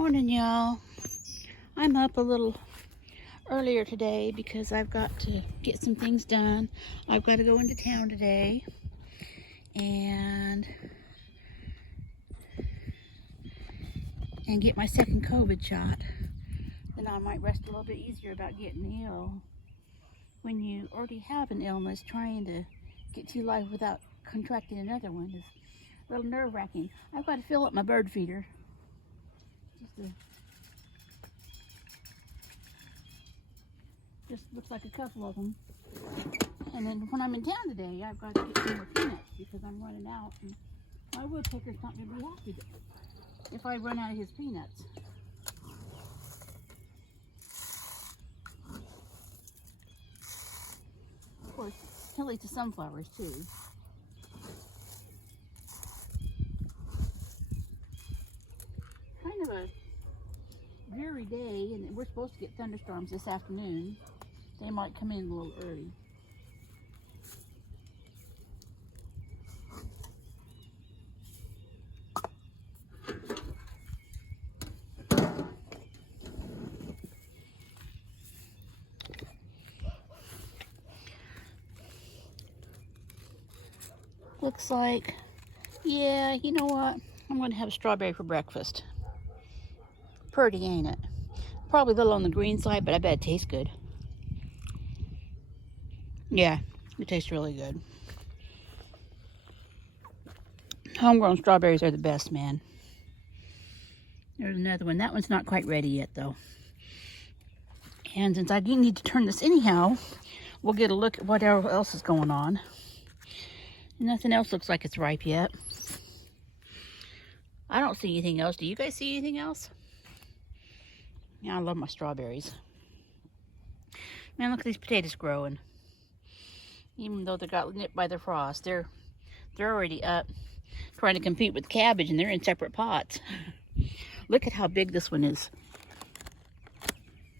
Morning, y'all. I'm up a little earlier today because I've got to get some things done. I've got to go into town today and get my second COVID shot. Then I might rest a little bit easier about getting ill. When you already have an illness, trying to get through life without contracting another one is a little nerve-wracking. I've got to fill up my bird feeder. Just looks like a couple of them. And then when I'm in town today, I've got to get some more peanuts because I'm running out. And my woodpecker's not going to be happy if I run out of his peanuts. Of course, he'll eat the sunflowers too. Kind of a dreary day, and we're supposed to get thunderstorms this afternoon. They might come in a little early. Looks like, yeah, you know what? I'm going to have a strawberry for breakfast. Pretty, ain't it? Probably a little on the green side, but I bet it tastes good. Yeah, it tastes really good. Homegrown strawberries are the best, man. There's another one. That one's not quite ready yet, though. And since I do need to turn this anyhow, we'll get a look at what else is going on. Nothing else looks like it's ripe yet. I don't see anything else. Do you guys see anything else? Yeah, I love my strawberries. Man, look at these potatoes growing. Even though they got nipped by the frost, they're already up, trying to compete with cabbage, and they're in separate pots. Look at how big this one is.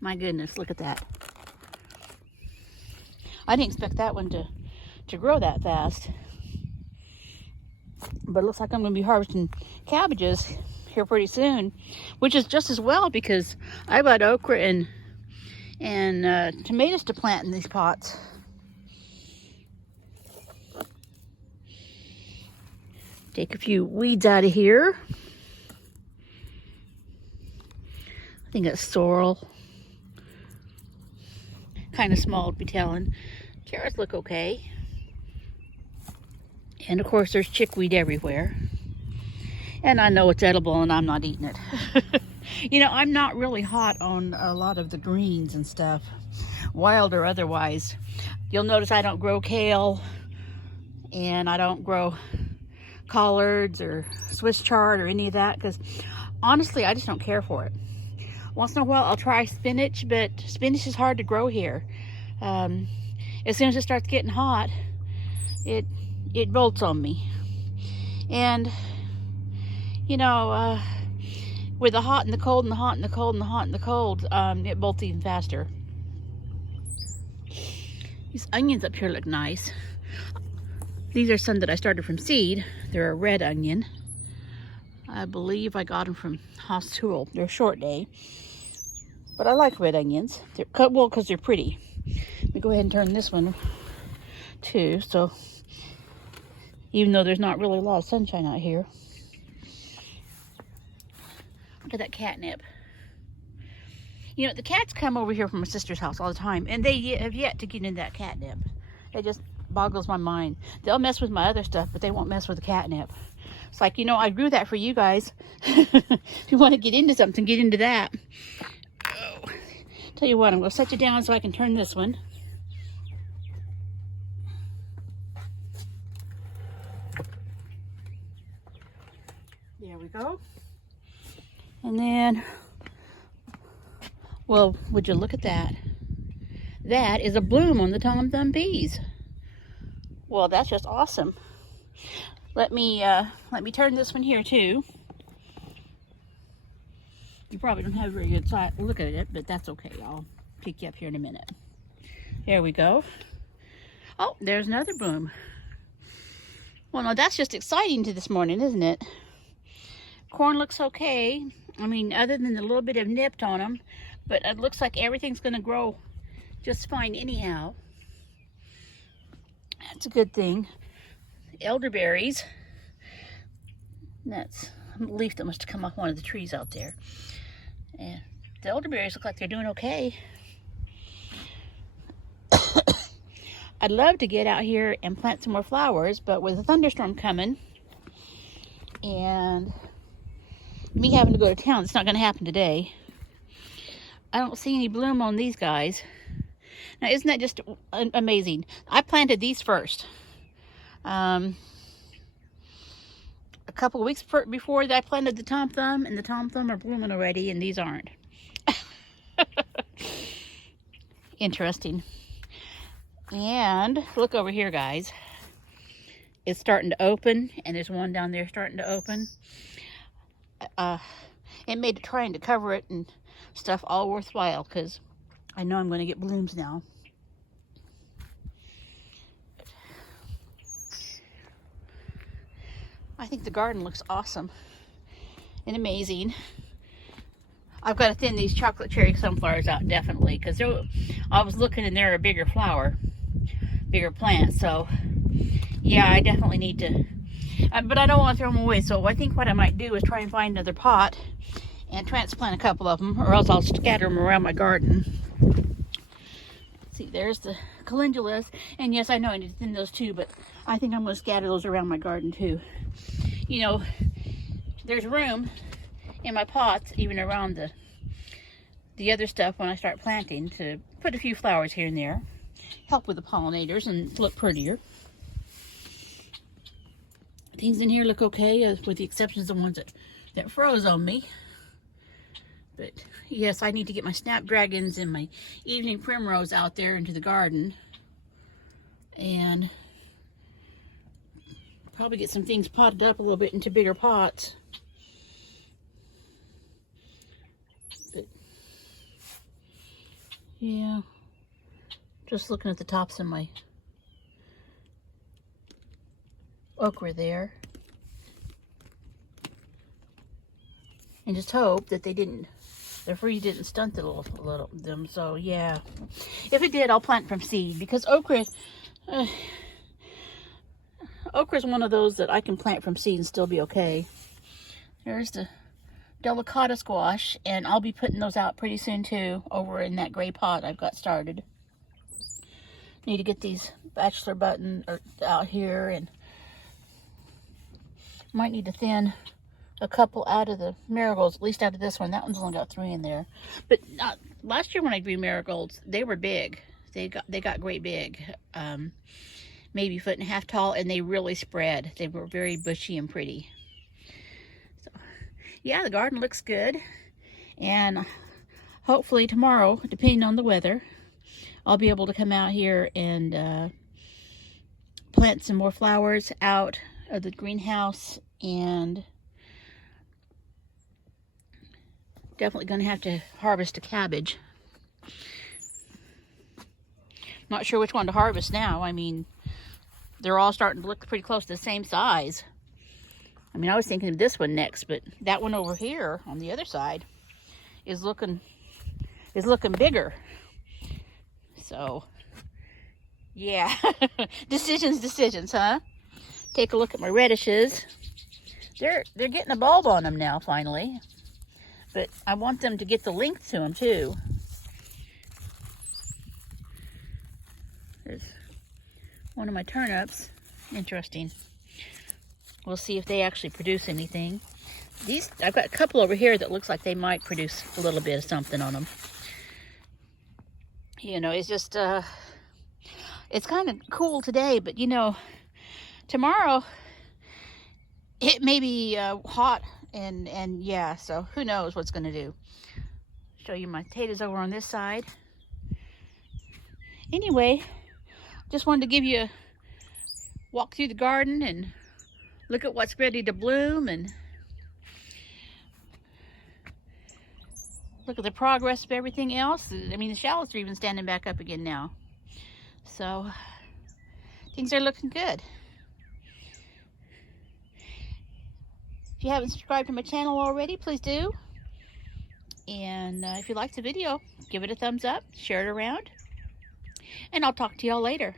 My goodness, look at that. I didn't expect that one to grow that fast. But it looks like I'm going to be harvesting cabbages here pretty soon, which is just as well because I've got okra and tomatoes to plant in these pots. Take a few weeds out of here. I think it's sorrel. Kind of small to be telling. Carrots look okay. And of course there's chickweed everywhere. And I know it's edible and I'm not eating it. You know, I'm not really hot on a lot of the greens and stuff, wild or otherwise. You'll notice I don't grow kale, and I don't grow collards or Swiss chard or any of that, because honestly, I just don't care for it. Once in a while, I'll try spinach, but spinach is hard to grow here. As soon as it starts getting hot, it bolts on me. And you know, with the hot and the cold and the hot and the cold and the hot and the cold, it bolts even faster. These onions up here look nice. These are some that I started from seed. They're a red onion. I believe I got them from Hospital. They're a short day. But I like red onions. They're cut well because they're pretty. Let me go ahead and turn this one too. So even though there's not really a lot of sunshine out here. Look at that catnip. You know, the cats come over here from my sister's house all the time, and they have yet to get into that catnip. It just boggles my mind. They'll mess with my other stuff, but they won't mess with the catnip. It's like, you know, I grew that for you guys. If you want to get into something, get into that. Oh. Tell you what, I'm going to set you down so I can turn this one. There we go. And then, well, would you look at that? That is a bloom on the Tom Thumb peas. Well, that's just awesome. Let me turn this one here too. You probably don't have a very good look at it, but that's okay. I'll pick you up here in a minute. There we go. Oh, there's another bloom. Well, no, that's just exciting to this morning, isn't it? Corn looks okay. I mean, other than the little bit of nipped on them, but it looks like everything's going to grow just fine anyhow. That's a good thing. Elderberries. That's a leaf that must have come off one of the trees out there. And the elderberries look like they're doing okay. I'd love to get out here and plant some more flowers, but with a thunderstorm coming and me having to go to town, it's not going to happen today. I don't see any bloom on these guys. Now, isn't that just amazing? I planted these first. A couple of weeks before that, I planted the Tom Thumb, and the Tom Thumb are blooming already, and these aren't. Interesting. And look over here, guys. It's starting to open, and there's one down there starting to open. It made trying to cover it and stuff all worthwhile, because I know I'm going to get blooms now. I think the garden looks awesome and amazing. I've got to thin these chocolate cherry sunflowers out, definitely, because I was looking and they're a bigger flower, bigger plant. So yeah, I definitely need to, but I don't want to throw them away. So I think what I might do is try and find another pot and transplant a couple of them, or else I'll scatter them around my garden. See, there's the calendulas, and yes, I know I need to thin those too, but I think I'm going to scatter those around my garden too. You know, there's room in my pots, even around the other stuff when I start planting, to put a few flowers here and there, help with the pollinators and look prettier. Things in here look okay, with the exceptions of the ones that froze on me. But yes, I need to get my snapdragons and my evening primrose out there into the garden, and probably get some things potted up a little bit into bigger pots. But yeah, just looking at the tops of my okra there, and just hope that the freeze didn't stunt them. So yeah, if it did, I'll plant from seed, because okra is one of those that I can plant from seed and still be okay. There's the delicata squash, and I'll be putting those out pretty soon too, over in that gray pot I've got started. Need to get these bachelor button out here, and might need to thin a couple out of the marigolds, at least out of this one. That one's only got 3 in there. But last year when I grew marigolds, they were big. They got great big, maybe 1.5 feet tall, and they really spread. They were very bushy and pretty. So yeah, the garden looks good, and hopefully tomorrow, depending on the weather, I'll be able to come out here and plant some more flowers out of the greenhouse, and definitely going to have to harvest a cabbage. Not sure which one to harvest now. I mean, they're all starting to look pretty close to the same size. I mean, I was thinking of this one next, but that one over here on the other side is looking bigger. So yeah, decisions, huh? Take a look at my radishes. They're getting a bulb on them now, finally. But I want them to get the length to them too. There's one of my turnips. Interesting. We'll see if they actually produce anything. These, I've got a couple over here that looks like they might produce a little bit of something on them. You know, it's just, it's kind of cool today, but you know, tomorrow it may be hot, and yeah, so who knows what's going to do. Show you my potatoes over on this side. Anyway, just wanted to give you a walk through the garden and look at what's ready to bloom, and look at the progress of everything else. I mean, the shallots are even standing back up again now. So things are looking good. If you haven't subscribed to my channel already, please do. And if you liked the video, give it a thumbs up, share it around, and I'll talk to y'all later.